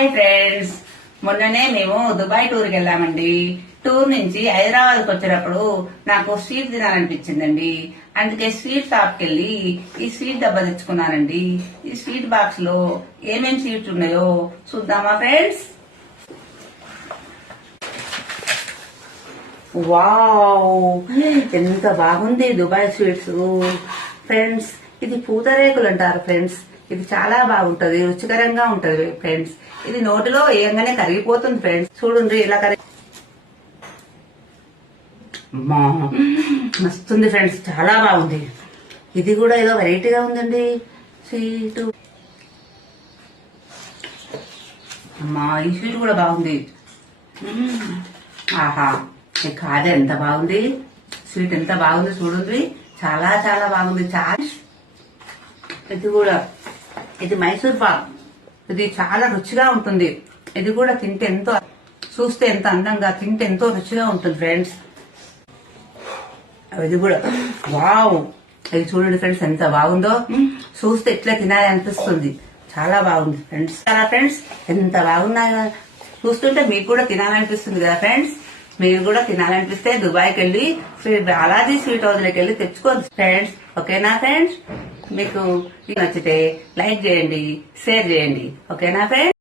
Hi friends. మొన్ననే మేము Dubai టూర్కి వెళ్ళామండి టూర్ నుంచి హైదరాబాద్కి వచ్చినప్పుడు నాకు స్వీట్ తినాలనిపించిందండి. అందుకే స్వీట్ షాప్కి వెళ్ళి ఈ స్వీట్ డబ్బా తెచ్చుకున్నానండి. ఈ స్వీట్ బాక్స్లో ఏమేం స్వీట్స్ ఉన్నాయో చూద్దామా ఫ్రెండ్స్? వావ్! ఎంత బాగుంది దుబాయ్ స్వీట్స్. ఫ్రెండ్స్ ఇది పూతరేకులు అంటారు ఫ్రెండ్స్. ఇది చాలా బాగుంటది రుచికరంగా ఉంటది ఫ్రెండ్స్ ఇది నోటిలో వేయంగానే కరిగిపోతుంది ఫ్రెండ్స్ చూడండి ఇలా కరిగి అమ్మా, మస్తుంది ఫ్రెండ్స్ చాలా బాగుంది. ఇది కూడా ఏదో వెరైటీగా ఉందండి. స్వీట్ అమ్మా ఈ స్వీట్ కూడా బాగుంది. ఆహా ఈ కాదే ఎంత బాగుంది. స్వీట్ ఎంత బాగుంది చూడండి చాలా చాలా బాగుంది. చాలా ఇది కూడా ఇది మైసూర్ పాక్. ఇది చాలా రుచిగా ఉంటుంది. ఇది కూడా తింటే ఎంతో చూస్తే ఎంత అందంగా తింటే ఎంతో రుచిగా ఉంటుంది ఫ్రెండ్స్. ఇది కూడా వావ్. ఇది చూడండి ఫ్రెండ్స్ ఎంత బాగుందో. చూస్తే ఎట్లా తినాలి అనిపిస్తుంది. చాలా బాగుంది ఫ్రెండ్స్. చాలా ఫ్రెండ్స్ ఎంత బాగున్నాయో చూస్తుంటే మీకు కూడా తినాలనిపిస్తుంది కదా ఫ్రెండ్స్. మీరు కూడా తినాలనిపిస్తే దుబాయ్కి వెళ్ళి బాలాజీ స్వీట్ హౌస్లోకి వెళ్ళి తెచ్చుకోవచ్చు ఫ్రెండ్స్. ఓకేనా ఫ్రెండ్స్? మీకు నచ్చితే లైక్ చేయండి షేర్ చేయండి. ఓకేనా ఫ్రెండ్స్